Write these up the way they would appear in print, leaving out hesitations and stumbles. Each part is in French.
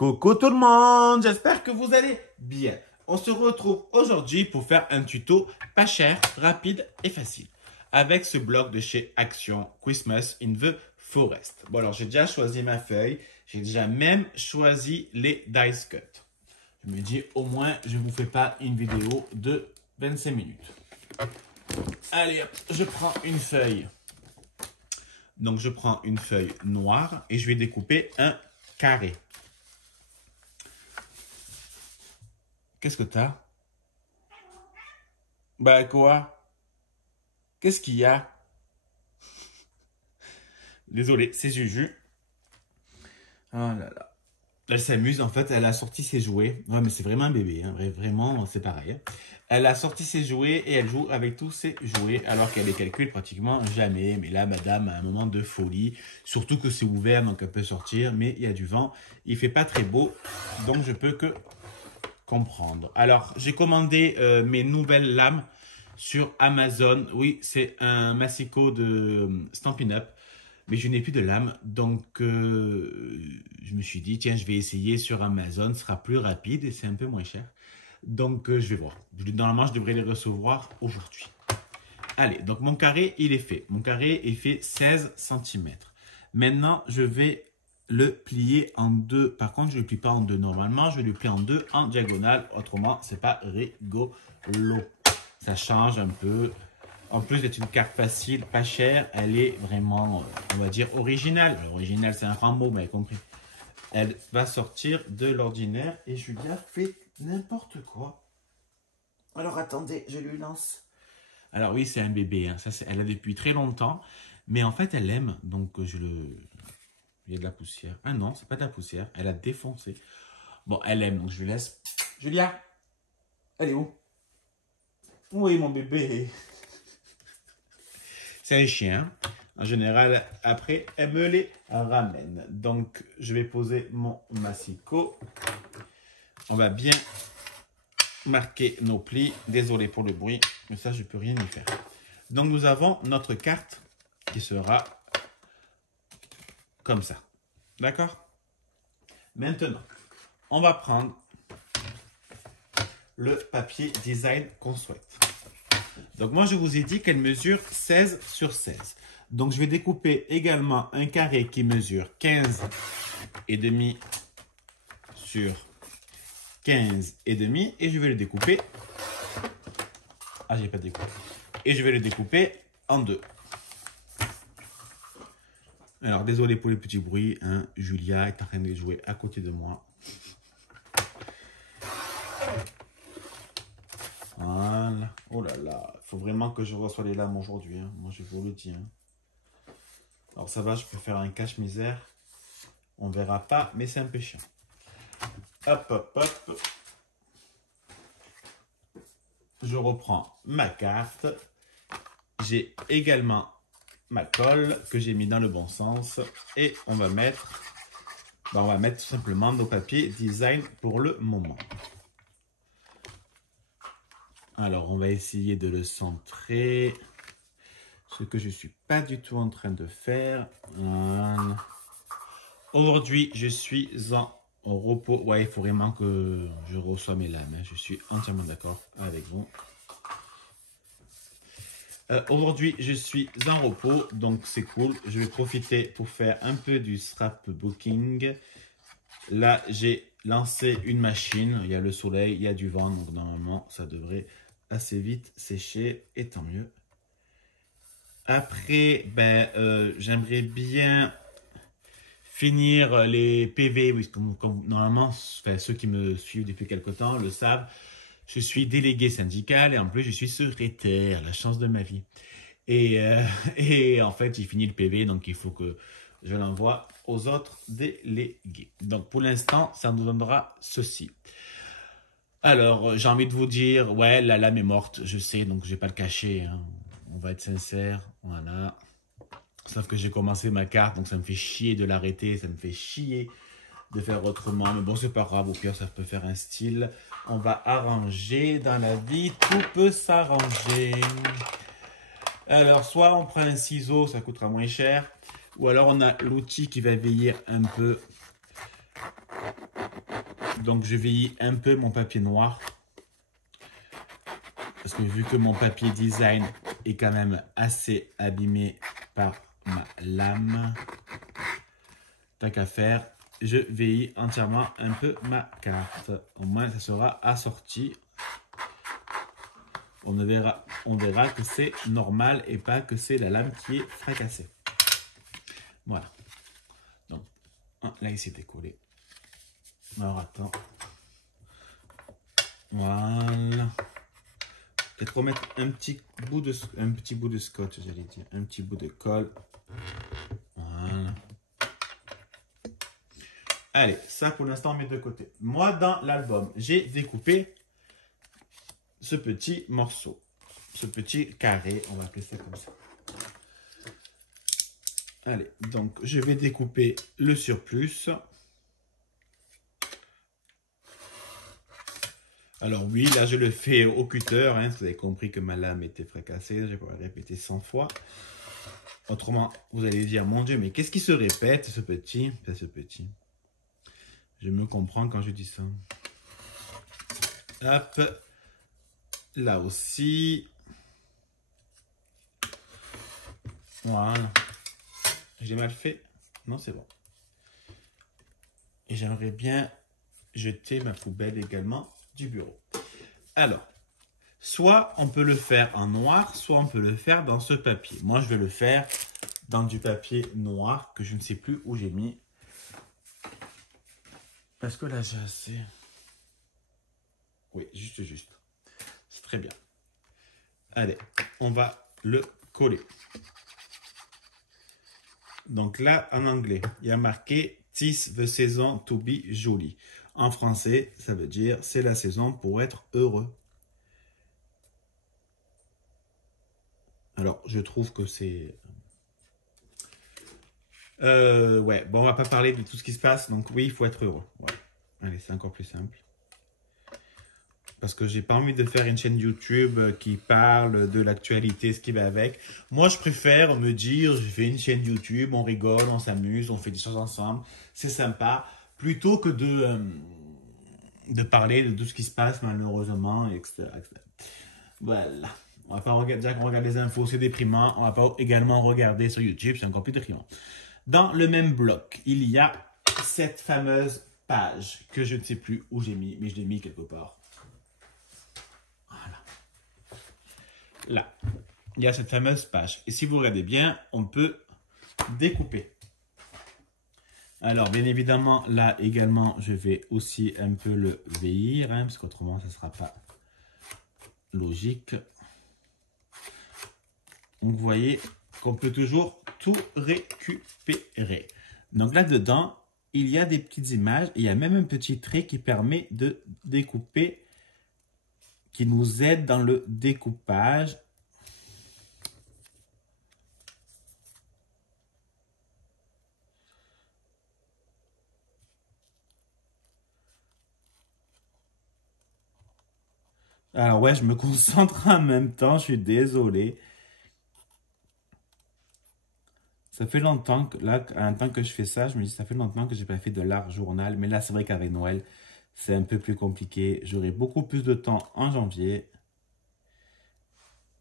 Coucou tout le monde, j'espère que vous allez bien. On se retrouve aujourd'hui pour faire un tuto pas cher, rapide et facile. Avec ce bloc de chez Action Christmas in the Forest. Bon alors j'ai déjà choisi ma feuille, j'ai déjà même choisi les dice cut. Je me dis au moins je ne vous fais pas une vidéo de 25 minutes. Allez hop, je prends une feuille. Donc je prends une feuille noire et je vais découper un carré. Qu'est-ce que t'as? Bah quoi? Qu'est-ce qu'il y a? Désolé, c'est Juju. Oh là là. Elle s'amuse en fait, elle a sorti ses jouets. Ouais mais c'est vraiment un bébé, hein. Vraiment c'est pareil. Hein. Elle a sorti ses jouets et elle joue avec tous ses jouets alors qu'elle les calcule pratiquement jamais. Mais là madame a un moment de folie. Surtout que c'est ouvert donc elle peut sortir mais il y a du vent. Il fait pas très beau donc je peux que comprendre. Alors, j'ai commandé mes nouvelles lames sur Amazon. Oui, c'est un massicot de Stampin' Up, mais je n'ai plus de lames. Donc, je me suis dit, tiens, je vais essayer sur Amazon. Ce sera plus rapide et c'est un peu moins cher. Donc, je vais voir. Normalement, je devrais les recevoir aujourd'hui. Allez, donc mon carré, il est fait. Mon carré est fait 16 cm. Maintenant, je vais le plier en deux. Par contre, je ne le plie pas en deux normalement. Je vais le plier en deux en diagonale. Autrement, c'est pas rigolo. Ça change un peu. En plus d'être une carte facile, pas chère, elle est vraiment, on va dire, originale. Originale, c'est un grand mot, vous m'avez compris. Elle va sortir de l'ordinaire et Julia fait n'importe quoi. Alors attendez, je lui lance. Alors oui, c'est un bébé. Hein. Ça, elle a depuis très longtemps. Mais en fait, elle aime. Donc, je le... Il y a de la poussière. Ah non, c'est pas de la poussière. Elle a défoncé. Bon, elle aime, donc je lui laisse. Julia, elle est où? Oui, mon bébé. C'est un chien. En général, après, elle me les ramène. Donc, je vais poser mon massicot. On va bien marquer nos plis. Désolé pour le bruit, mais ça, je peux rien y faire. Donc, nous avons notre carte qui sera comme ça. D'accord? Maintenant, on va prendre le papier design qu'on souhaite. Donc moi, je vous ai dit qu'elle mesure 16 sur 16. Donc je vais découper également un carré qui mesure 15,5 sur 15,5 et je vais le découper. Ah, j'ai pas découpé. Et je vais le découper en deux. Alors, désolé pour les petits bruits. Hein. Julia est en train de jouer à côté de moi. Voilà. Oh là là. Il faut vraiment que je reçoive les lames aujourd'hui. Hein. Moi, je vous le dis. Hein. Alors, ça va, je peux faire un cache-misère. On verra pas, mais c'est un peu chiant. Hop, hop, hop. Je reprends ma carte. J'ai également ma colle que j'ai mis dans le bon sens et on va mettre tout simplement nos papiers design pour le moment. Alors on va essayer de le centrer, ce que je suis pas du tout en train de faire. Voilà. Aujourd'hui je suis en repos. Ouais, il faut vraiment que je reçoive mes lames, hein. Je suis entièrement d'accord avec vous. Aujourd'hui, je suis en repos, donc c'est cool. Je vais profiter pour faire un peu du scrapbooking. Là, j'ai lancé une machine. Il y a le soleil, il y a du vent, donc normalement, ça devrait assez vite sécher, et tant mieux. Après, j'aimerais bien finir les PV. Oui, comme normalement, ceux qui me suivent depuis quelque temps le savent. Je suis délégué syndical et en plus, je suis secrétaire, la chance de ma vie. Et en fait, j'ai fini le PV, donc il faut que je l'envoie aux autres délégués. Donc, pour l'instant, ça nous donnera ceci. Alors, j'ai envie de vous dire, ouais, la lame est morte, je sais, donc je vais pas le cacher. Hein. On va être sincère, voilà. Sauf que j'ai commencé ma carte, donc ça me fait chier de l'arrêter, ça me fait chier de faire autrement, mais bon c'est pas grave, au pire ça peut faire un style. On va arranger dans la vie, tout peut s'arranger. Alors soit on prend un ciseau, ça coûtera moins cher, ou alors on a l'outil qui va vieillir un peu. Donc, je vieillis un peu mon papier noir. Parce que vu que mon papier design est quand même assez abîmé par ma lame, tant qu'à faire, je vieillis entièrement un peu ma carte. Au moins, ça sera assorti. On verra que c'est normal et pas que c'est la lame qui est fracassée. Voilà. Donc, là, il s'est décollé. Alors, attends. Voilà. Peut-être remettre un petit bout de scotch, j'allais dire. Un petit bout de colle. Voilà. Allez, ça pour l'instant, on met de côté. Moi, dans l'album, j'ai découpé ce petit morceau. Ce petit carré, on va appeler ça comme ça. Allez, donc je vais découper le surplus. Alors oui, là je le fais au cutter, hein, vous avez compris que ma lame était fracassée, je vais pas le répéter 100 fois. Autrement, vous allez dire, mon Dieu, mais qu'est-ce qui se répète, ce petit? Enfin, ce petit. Je me comprends quand je dis ça. Hop. Là aussi. Voilà. J'ai mal fait? Non, c'est bon. Et j'aimerais bien jeter ma poubelle également du bureau. Alors, soit on peut le faire en noir, soit on peut le faire dans ce papier. Moi, je vais le faire dans du papier noir que je ne sais plus où j'ai mis. Parce que là, j'ai assez. Oui, juste. C'est très bien. Allez, on va le coller. Donc là, en anglais, il y a marqué « 'Tis the season to be jolly ». En français, ça veut dire « c'est la saison pour être heureux ». Alors, je trouve que c'est... ouais, bon, on va pas parler de tout ce qui se passe. Donc oui, il faut être heureux. Ouais. Allez, c'est encore plus simple. Parce que j'ai pas envie de faire une chaîne YouTube qui parle de l'actualité, ce qui va avec. Moi, je préfère me dire, je fais une chaîne YouTube, on rigole, on s'amuse, on fait des choses ensemble. C'est sympa. Plutôt que de parler de tout ce qui se passe malheureusement, etc. Voilà. On va pas regarder, déjà qu'on regarde les infos, c'est déprimant. On va pas également regarder sur YouTube, c'est encore plus déprimant. Dans le même bloc, il y a cette fameuse page que je ne sais plus où j'ai mis, mais je l'ai mis quelque part. Voilà. Là, il y a cette fameuse page. Et si vous regardez bien, on peut découper. Alors, bien évidemment, là également, je vais aussi un peu le vieillir, hein, parce qu'autrement, ça ne sera pas logique. Donc, vous voyez qu'on peut toujours tout récupérer. Donc, là-dedans, il y a des petites images. Et il y a même un petit trait qui permet de découper, qui nous aide dans le découpage. Alors ouais, je me concentre en même temps, je suis désolé. Ça fait longtemps que, là, en temps que je fais ça, je me dis, ça fait longtemps que j'ai pas fait de l'art journal. Mais là, c'est vrai qu'avec Noël, c'est un peu plus compliqué. J'aurai beaucoup plus de temps en janvier.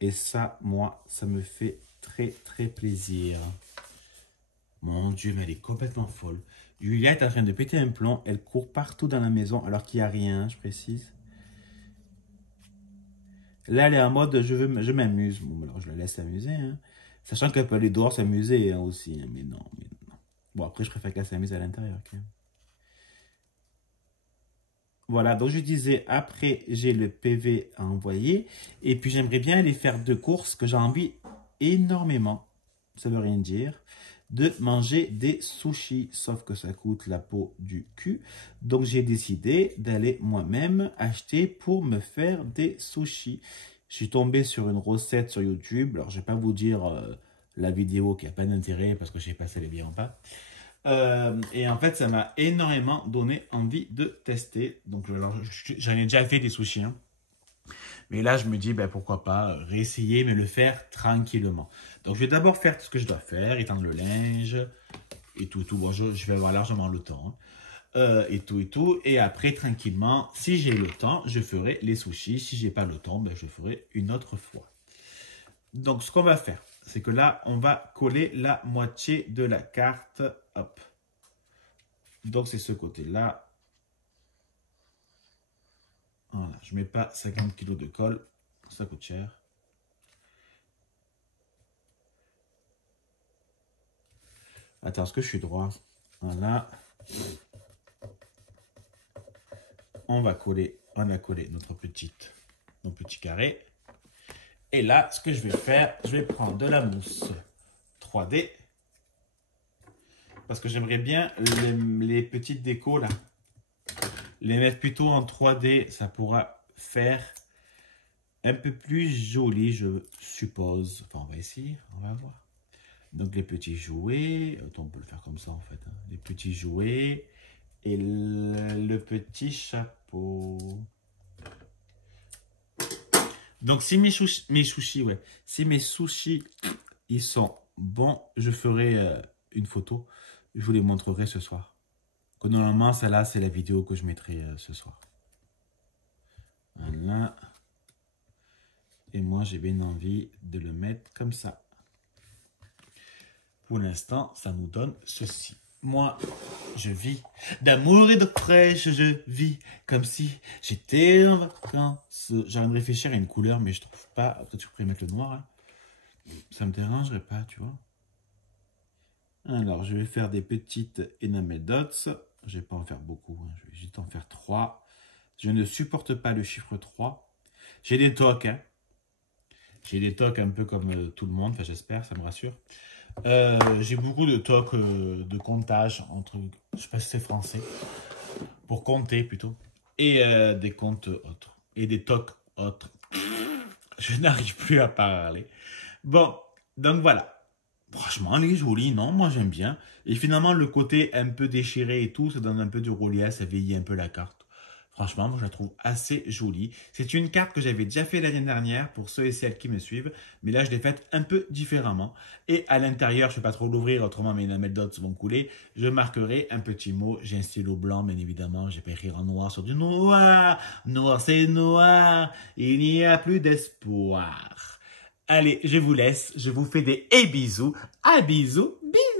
Et ça, moi, ça me fait très plaisir. Mon Dieu, mais elle est complètement folle. Julia est en train de péter un plomb. Elle court partout dans la maison alors qu'il n'y a rien, je précise. Là, elle est en mode je m'amuse. Bon, alors je la laisse s'amuser. Hein. Sachant qu'elle peut aller dehors s'amuser hein, aussi. Hein. Mais non. Bon, après, je préfère qu'elle s'amuse à l'intérieur. Okay. Voilà, donc je disais, après, j'ai le PV à envoyer. Et puis, j'aimerais bien aller faire 2 courses que j'ai envie énormément. Ça veut rien dire. De manger des sushis. Sauf que ça coûte la peau du cul. Donc, j'ai décidé d'aller moi-même acheter pour me faire des sushis. Je suis tombé sur une recette sur YouTube. Alors, je ne vais pas vous dire la vidéo qui n'a pas d'intérêt parce que je ne sais pas si elle est bien ou pas. Et en fait, ça m'a énormément donné envie de tester. Donc, j'en ai déjà fait des sushis. Hein. Mais là, je me dis, ben, pourquoi pas réessayer, mais le faire tranquillement. Donc, je vais d'abord faire tout ce que je dois faire, étendre le linge et tout. Bon, je vais avoir largement le temps. et tout et tout. Et après, tranquillement, si j'ai le temps, je ferai les sushis. Si j'ai pas le temps, ben, je ferai une autre fois. Donc, ce qu'on va faire, c'est que là, on va coller la moitié de la carte. Hop. Donc, c'est ce côté-là. Voilà, je mets pas 50 kg de colle. Ça coûte cher. Attends, est-ce que je suis droit? Voilà. On a collé notre petit carré. Et là, ce que je vais faire, je vais prendre de la mousse 3D. Parce que j'aimerais bien les petites décos là. Les mettre plutôt en 3D, ça pourra faire un peu plus joli, je suppose. Enfin, on va essayer, on va voir. Donc les petits jouets, on peut le faire comme ça en fait. Hein. Les petits jouets et le petit chapeau. Donc si mes sushis, ouais, si mes sushis, ils sont bons, je ferai une photo. Je vous les montrerai ce soir. Que normalement, celle-là, c'est la vidéo que je mettrai ce soir. Voilà. Et moi, j'ai bien envie de le mettre comme ça. Pour l'instant, ça nous donne ceci. Moi, je vis d'amour et de fraîche, je vis comme si j'étais en vacances. J'ai envie de réfléchir à une couleur, mais je trouve pas. Après, tu pourrais mettre le noir. Hein. Ça me dérangerait pas, tu vois. Alors, je vais faire des petites enamel dots. Je vais pas en faire beaucoup. Hein. Je vais juste en faire 3. Je ne supporte pas le chiffre 3. J'ai des tocs. Hein. J'ai des tocs un peu comme tout le monde. Enfin, j'espère, ça me rassure. J'ai beaucoup de tocs de comptage entre, je sais pas si c'est français, pour compter plutôt, et des comptes autres, et des tocs autres. Je n'arrive plus à parler. Bon, donc voilà. Franchement, elle est jolie, non? Moi, j'aime bien. Et finalement, le côté un peu déchiré et tout, ça donne un peu de relief, ça vieillit un peu la carte. Franchement, moi, je la trouve assez jolie. C'est une carte que j'avais déjà fait l'année dernière pour ceux et celles qui me suivent. Mais là, je l'ai faite un peu différemment. Et à l'intérieur, je ne vais pas trop l'ouvrir, autrement mes enamel dots vont couler. Je marquerai un petit mot. J'ai un stylo blanc, bien évidemment. Je vais pas écrire en noir sur du noir. Noir, c'est noir. Il n'y a plus d'espoir. Allez, je vous laisse. Je vous fais des bisous. À bisous. Bisous.